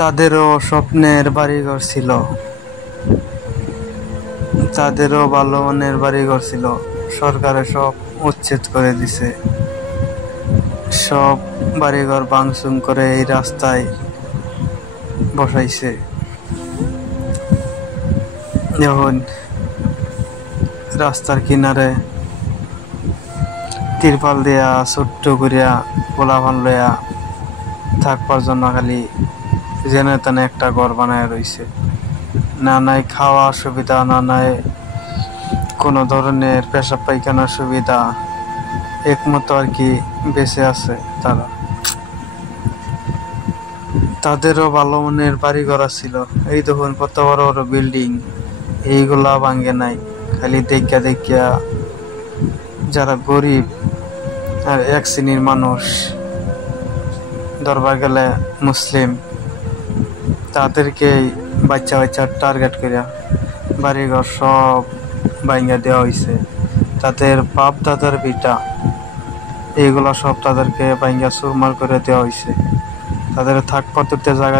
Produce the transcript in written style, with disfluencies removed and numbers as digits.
তাদেরও স্বপ্নের বাড়িঘর ছিল, তাদেরও ভালো মানের বাড়িঘর ছিল। সরকারে সব উচ্ছেদ করে দিছে, সব বাড়িঘর ভাঙচুর করে এই রাস্তায় বসাইছে। এখন রাস্তার কিনারে তিরপাল দিয়া ছোট্ট করিয়া পোলাপান লইয়া থাকবার জন্য খালি জেনে তেনে একটা ঘর বানায় রইছে। না নাই খাওয়ার সুবিধা, না নাই কোনো ধরনের পেশাব পায়খানার সুবিধা, একমতো আর কি বেঁচে আছে তারা। তাদেরও ভালো মানের বাড়ি ঘর ছিল, এই দেখুন কত বড় বড় বিল্ডিং, এইগুলা ভাঙ্গে নাই। খালি দেখিয়া দেখিয়া যারা গরিব আর এক শ্রেণীর মানুষ, দরবার গেলে মুসলিম, তাদেরকে বাচ্চা বাচ্চা টার্গেট করিয়া বাড়িঘর সব ভাঙ্গা দেওয়া হয়েছে। তাদের বাপ দাদার ভিটা এইগুলা সব তাদেরকে ভাঙ্গা চুরমার করে দেওয়া হয়েছে। তাদের থাকপাত্র জায়গা